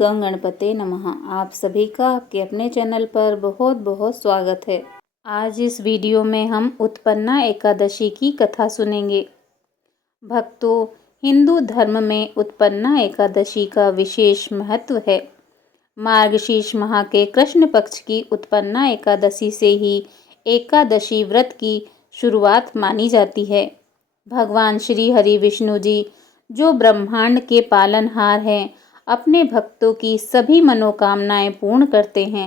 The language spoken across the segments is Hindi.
गं गणपते नमः। आप सभी का आपके अपने चैनल पर बहुत बहुत स्वागत है। आज इस वीडियो में हम उत्पन्ना एकादशी की कथा सुनेंगे। भक्तों, हिंदू धर्म में उत्पन्ना एकादशी का विशेष महत्व है। मार्गशीर्ष माह के कृष्ण पक्ष की उत्पन्ना एकादशी से ही एकादशी व्रत की शुरुआत मानी जाती है। भगवान श्री हरि विष्णु जी, जो ब्रह्मांड के पालनहार हैं, अपने भक्तों की सभी मनोकामनाएं पूर्ण करते हैं।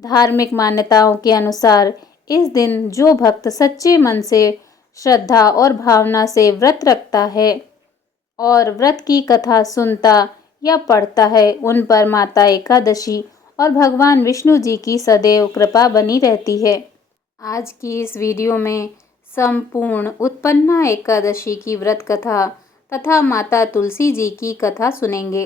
धार्मिक मान्यताओं के अनुसार इस दिन जो भक्त सच्चे मन से, श्रद्धा और भावना से व्रत रखता है और व्रत की कथा सुनता या पढ़ता है, उन पर माता एकादशी और भगवान विष्णु जी की सदैव कृपा बनी रहती है। आज की इस वीडियो में संपूर्ण उत्पन्ना एकादशी की व्रत कथा तथा माता तुलसी जी की कथा सुनेंगे।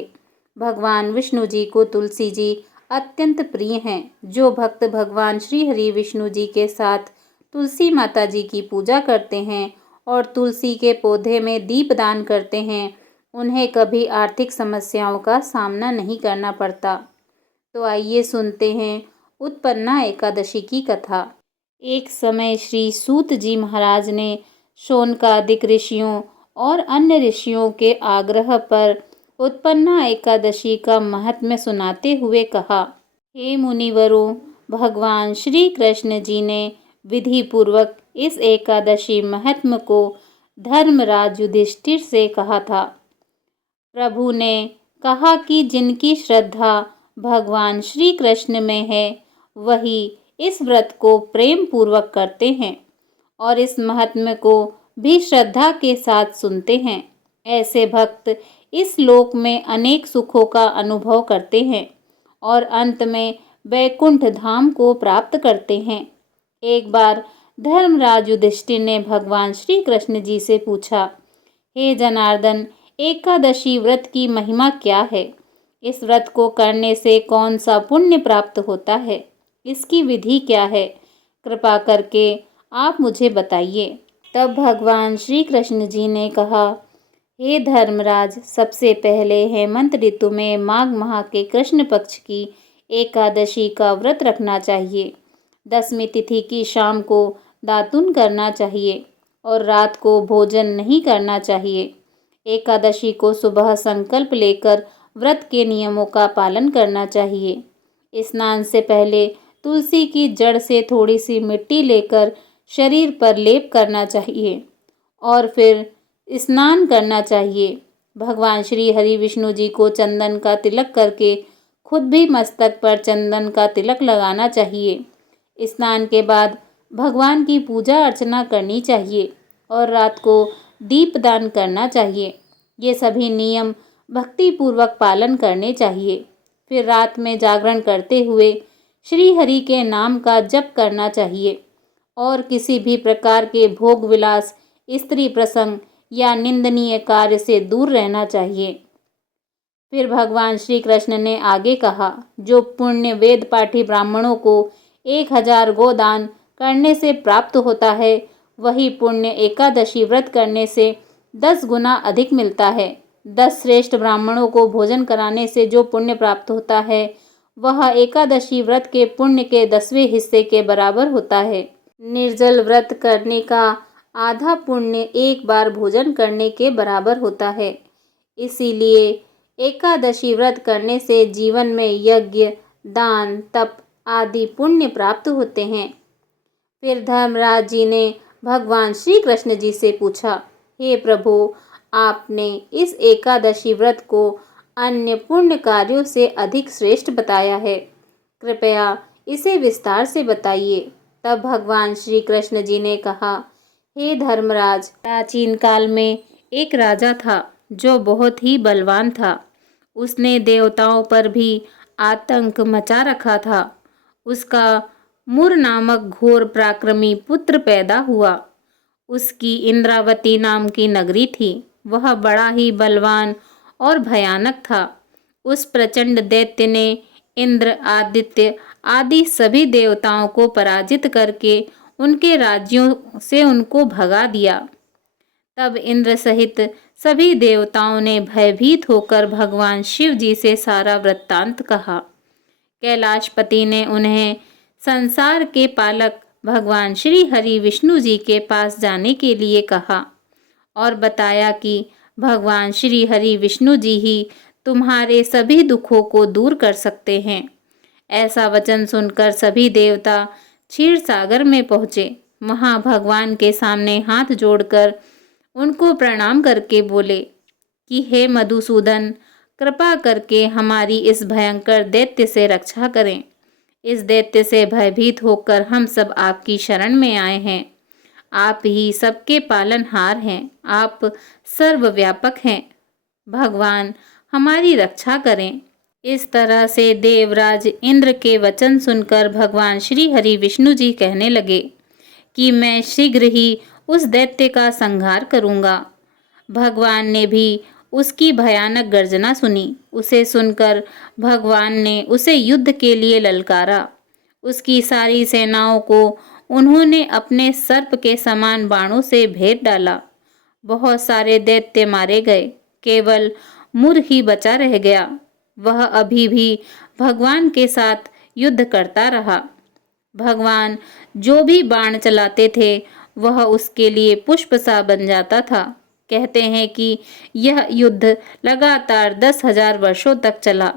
भगवान विष्णु जी को तुलसी जी अत्यंत प्रिय हैं। जो भक्त भगवान श्री हरि विष्णु जी के साथ तुलसी माता जी की पूजा करते हैं और तुलसी के पौधे में दीपदान करते हैं, उन्हें कभी आर्थिक समस्याओं का सामना नहीं करना पड़ता। तो आइए सुनते हैं उत्पन्ना एकादशी की कथा। एक समय श्री सूत जी महाराज ने शौनकादिक ऋषियों और अन्य ऋषियों के आग्रह पर उत्पन्ना एकादशी का महात्म्य सुनाते हुए कहा, हे मुनिवरों, भगवान श्री कृष्ण जी ने विधि पूर्वक इस एकादशी महात्म्य को धर्मराज युधिष्ठिर से कहा था। प्रभु ने कहा कि जिनकी श्रद्धा भगवान श्री कृष्ण में है, वही इस व्रत को प्रेम पूर्वक करते हैं और इस महात्म्य को भी श्रद्धा के साथ सुनते हैं। ऐसे भक्त इस लोक में अनेक सुखों का अनुभव करते हैं और अंत में वैकुंठ धाम को प्राप्त करते हैं। एक बार धर्मराज युधिष्ठिर ने भगवान श्री कृष्ण जी से पूछा, हे जनार्दन, एकादशी व्रत की महिमा क्या है? इस व्रत को करने से कौन सा पुण्य प्राप्त होता है? इसकी विधि क्या है? कृपा करके आप मुझे बताइए। तब भगवान श्री कृष्ण जी ने कहा, हे धर्मराज, सबसे पहले हेमंत ऋतु में माघ माह के कृष्ण पक्ष की एकादशी का व्रत रखना चाहिए। 10वीं तिथि की शाम को दातुन करना चाहिए और रात को भोजन नहीं करना चाहिए। एकादशी को सुबह संकल्प लेकर व्रत के नियमों का पालन करना चाहिए। स्नान से पहले तुलसी की जड़ से थोड़ी सी मिट्टी लेकर शरीर पर लेप करना चाहिए और फिर स्नान करना चाहिए। भगवान श्री हरि विष्णु जी को चंदन का तिलक करके खुद भी मस्तक पर चंदन का तिलक लगाना चाहिए। स्नान के बाद भगवान की पूजा अर्चना करनी चाहिए और रात को दीपदान करना चाहिए। ये सभी नियम भक्ति पूर्वक पालन करने चाहिए। फिर रात में जागरण करते हुए श्री हरि के नाम का जप करना चाहिए और किसी भी प्रकार के भोग विलास, स्त्री प्रसंग या निंदनीय कार्य से दूर रहना चाहिए। फिर भगवान श्री कृष्ण ने आगे कहा, जो पुण्य वेद पाठी ब्राह्मणों को 1000 गोदान करने से प्राप्त होता है, वही पुण्य एकादशी व्रत करने से 10 गुना अधिक मिलता है। 10 श्रेष्ठ ब्राह्मणों को भोजन कराने से जो पुण्य प्राप्त होता है, वह एकादशी व्रत के पुण्य के 10वें हिस्से के बराबर होता है। निर्जल व्रत करने का आधा पुण्य एक बार भोजन करने के बराबर होता है। इसीलिए एकादशी व्रत करने से जीवन में यज्ञ, दान, तप आदि पुण्य प्राप्त होते हैं। फिर धर्मराज जी ने भगवान श्री कृष्ण जी से पूछा, हे प्रभु, आपने इस एकादशी व्रत को अन्य पुण्य कार्यों से अधिक श्रेष्ठ बताया है, कृपया इसे विस्तार से बताइए। तब भगवान श्री कृष्ण जी ने कहा, हे धर्मराज, प्राचीन काल में एक राजा था जो बहुत ही बलवान था। उसने देवताओं पर भी आतंक मचा रखा था। उसका मुर नामक घोर पराक्रमी पुत्र पैदा हुआ। उसकी इंद्रावती नाम की नगरी थी। वह बड़ा ही बलवान और भयानक था। उस प्रचंड दैत्य ने इंद्र, आदित्य आदि सभी देवताओं को पराजित करके उनके राज्यों से उनको भगा दिया। तब इंद्र सहित सभी देवताओं ने भयभीत होकर भगवान शिव जी से सारा वृत्तांत कहा। कैलाशपति ने उन्हें संसार के पालक भगवान श्री हरि विष्णु जी के पास जाने के लिए कहा और बताया कि भगवान श्री हरि विष्णु जी ही तुम्हारे सभी दुखों को दूर कर सकते हैं। ऐसा वचन सुनकर सभी देवता क्षीर सागर में पहुँचे। वहाँ भगवान के सामने हाथ जोड़कर उनको प्रणाम करके बोले कि हे मधुसूदन, कृपा करके हमारी इस भयंकर दैत्य से रक्षा करें। इस दैत्य से भयभीत होकर हम सब आपकी शरण में आए हैं। आप ही सबके पालनहार हैं, आप सर्वव्यापक हैं। भगवान हमारी रक्षा करें। इस तरह से देवराज इंद्र के वचन सुनकर भगवान श्री हरि विष्णु जी कहने लगे कि मैं शीघ्र ही उस दैत्य का संहार करूंगा। भगवान ने भी उसकी भयानक गर्जना सुनी। उसे सुनकर भगवान ने उसे युद्ध के लिए ललकारा। उसकी सारी सेनाओं को उन्होंने अपने सर्प के समान बाणों से भेद डाला। बहुत सारे दैत्य मारे गए, केवल मुर ही बचा रह गया। वह अभी भी भगवान के साथ युद्ध करता रहा। भगवान जो भी बाण चलाते थे वह उसके लिए पुष्प सा बन जाता था। कहते हैं कि यह युद्ध लगातार 10,000 वर्षों तक चला।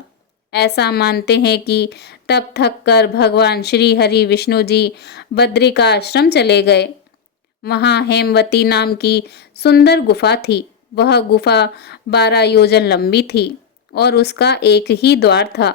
ऐसा मानते हैं कि तब थक कर भगवान श्री हरि विष्णु जी बद्रिकाश्रम चले गए। वहाँ हेमवती नाम की सुंदर गुफा थी। वह गुफा 12 योजन लंबी थी और उसका एक ही द्वार था।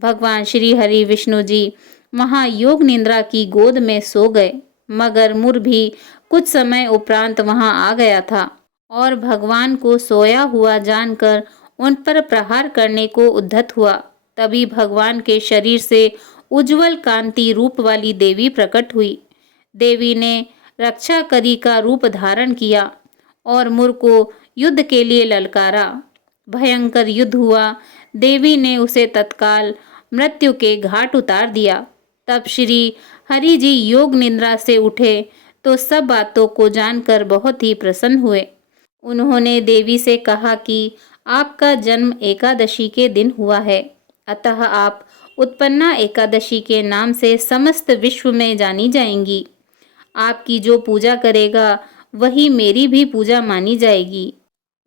भगवान श्री हरि विष्णु जी वहाँ योग निद्रा की गोद में सो गए, मगर मुर भी कुछ समय उपरांत वहाँ आ गया था और भगवान को सोया हुआ जानकर उन पर प्रहार करने को उद्यत हुआ। तभी भगवान के शरीर से उज्जवल कांति रूप वाली देवी प्रकट हुई। देवी ने रक्षाकरी का रूप धारण किया और मुर को युद्ध के लिए ललकारा। भयंकर युद्ध हुआ। देवी ने उसे तत्काल मृत्यु के घाट उतार दिया। तब श्री हरि जी योग निद्रा से उठे तो सब बातों को जानकर बहुत ही प्रसन्न हुए। उन्होंने देवी से कहा कि आपका जन्म एकादशी के दिन हुआ है, अतः आप उत्पन्ना एकादशी के नाम से समस्त विश्व में जानी जाएंगी। आपकी जो पूजा करेगा वही मेरी भी पूजा मानी जाएगी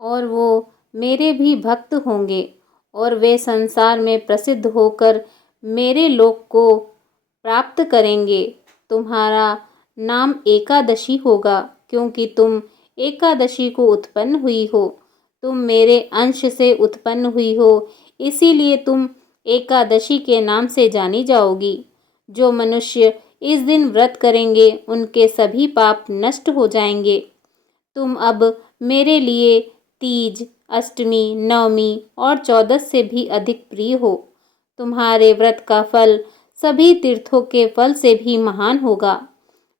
और वो मेरे भी भक्त होंगे और वे संसार में प्रसिद्ध होकर मेरे लोक को प्राप्त करेंगे। तुम्हारा नाम एकादशी होगा क्योंकि तुम एकादशी को उत्पन्न हुई हो। तुम मेरे अंश से उत्पन्न हुई हो, इसीलिए तुम एकादशी के नाम से जानी जाओगी। जो मनुष्य इस दिन व्रत करेंगे उनके सभी पाप नष्ट हो जाएंगे। तुम अब मेरे लिए तीज, अष्टमी, नवमी और 14 से भी अधिक प्रिय हो। तुम्हारे व्रत का फल सभी तीर्थों के फल से भी महान होगा।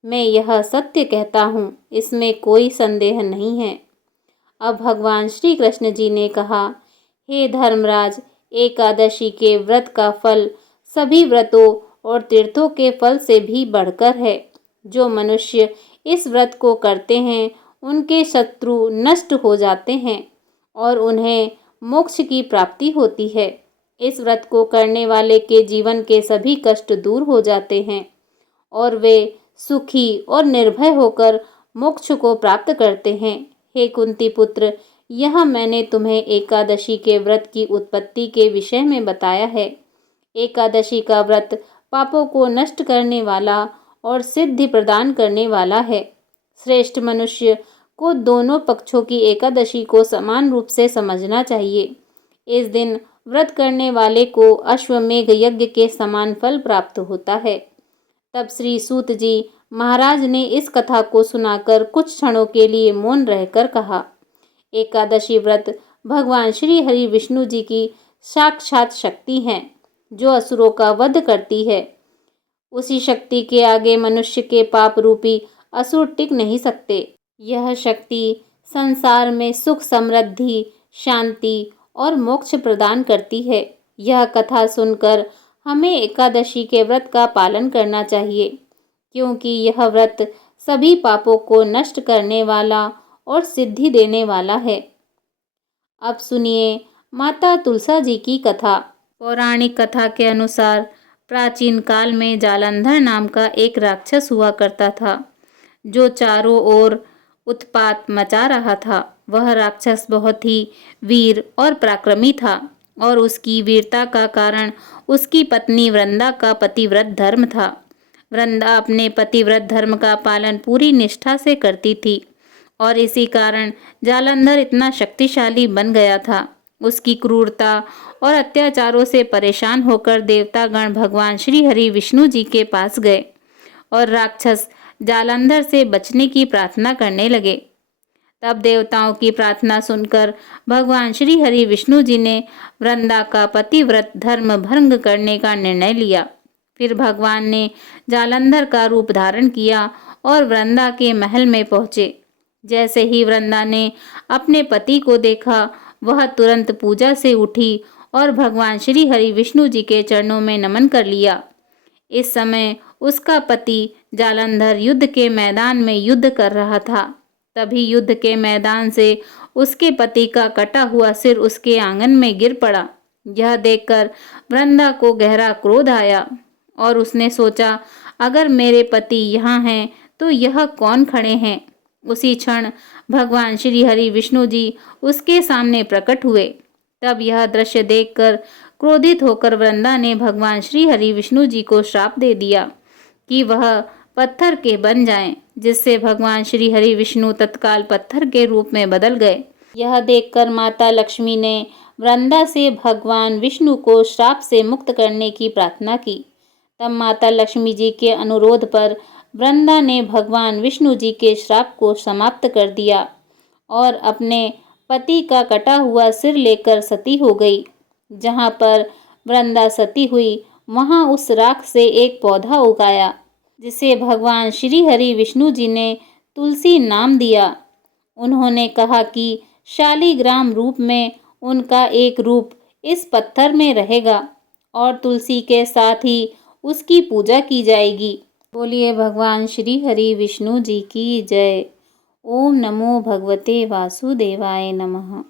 मैं यह सत्य कहता हूँ, इसमें कोई संदेह नहीं है। अब भगवान श्री कृष्ण जी ने कहा, हे धर्मराज, एकादशी के व्रत का फल सभी व्रतों और तीर्थों के फल से भी बढ़कर है। जो मनुष्य इस व्रत को करते हैं उनके शत्रु नष्ट हो जाते हैं और उन्हें मोक्ष की प्राप्ति होती है। इस व्रत को करने वाले के जीवन के सभी कष्ट दूर हो जाते हैं और वे सुखी और निर्भय होकर मोक्ष को प्राप्त करते हैं। हे कुंती पुत्र, यह मैंने तुम्हें एकादशी के व्रत की उत्पत्ति के विषय में बताया है। एकादशी का व्रत पापों को नष्ट करने वाला और सिद्धि प्रदान करने वाला है। श्रेष्ठ मनुष्य को दोनों पक्षों की एकादशी को समान रूप से समझना चाहिए। इस दिन व्रत करने वाले को अश्वमेघ यज्ञ के समान फल प्राप्त होता है। तब श्री सूत जी महाराज ने इस कथा को सुनाकर कुछ क्षणों के लिए मौन रहकर कहा, एकादशी व्रत भगवान श्री हरि विष्णु जी की साक्षात शक्ति है जो असुरों का वध करती है। उसी शक्ति के आगे मनुष्य के पाप रूपी असुर टिक नहीं सकते। यह शक्ति संसार में सुख, समृद्धि, शांति और मोक्ष प्रदान करती है। यह कथा सुनकर हमें एकादशी के व्रत का पालन करना चाहिए, क्योंकि यह व्रत सभी पापों को नष्ट करने वाला और सिद्धि देने वाला है। अब सुनिए माता तुलसा जी की कथा। पौराणिक कथा के अनुसार प्राचीन काल में जालंधर नाम का एक राक्षस हुआ करता था, जो चारों ओर उत्पात मचा रहा था। वह राक्षस बहुत ही वीर और पराक्रमी था और उसकी वीरता का कारण उसकी पत्नी वृंदा का पतिव्रत धर्म था। वृंदा अपने पतिव्रत धर्म का पालन पूरी निष्ठा से करती थी और इसी कारण जालंधर इतना शक्तिशाली बन गया था। उसकी क्रूरता और अत्याचारों से परेशान होकर देवतागण भगवान श्री हरि विष्णु जी के पास गए और राक्षस जालंधर से बचने की प्रार्थना करने लगे। तब देवताओं की प्रार्थना सुनकर भगवान श्री हरि विष्णु जी ने वृंदा का पतिव्रत धर्म भंग करने का निर्णय लिया। फिर भगवान ने जालंधर का रूप धारण किया और वृंदा के महल में पहुंचे। जैसे ही वृंदा ने अपने पति को देखा, वह तुरंत पूजा से उठी और भगवान श्री हरि विष्णु जी के चरणों में नमन कर लिया। इस समय उसका पति जालंधर युद्ध के मैदान में युद्ध कर रहा था। तभी युद्ध के मैदान से उसके पति का कटा हुआ सिर उसके आंगन में गिर पड़ा। यह देखकर वृंदा को गहरा क्रोध आया और उसने सोचा, अगर मेरे पति यहाँ हैं तो यह कौन खड़े हैं। उसी क्षण भगवान श्री हरि विष्णु जी उसके सामने प्रकट हुए। तब यह दृश्य देखकर क्रोधित होकर वृंदा ने भगवान श्री हरि विष्णु जी को श्राप दे दिया कि वह पत्थर के बन जाएं, जिससे भगवान श्री हरि विष्णु तत्काल पत्थर के रूप में बदल गए। यह देखकर माता लक्ष्मी ने वृंदा से भगवान विष्णु को श्राप से मुक्त करने की प्रार्थना की। तब माता लक्ष्मी जी के अनुरोध पर वृंदा ने भगवान विष्णु जी के श्राप को समाप्त कर दिया और अपने पति का कटा हुआ सिर लेकर सती हो गई। जहाँ पर वृंदा सती हुई, वहाँ उस राख से एक पौधा उगाया, जिसे भगवान श्री हरि विष्णु जी ने तुलसी नाम दिया। उन्होंने कहा कि शालिग्राम रूप में उनका एक रूप इस पत्थर में रहेगा और तुलसी के साथ ही उसकी पूजा की जाएगी। बोलिए भगवान श्री हरि विष्णु जी की जय। ओम नमो भगवते वासुदेवाय नमः।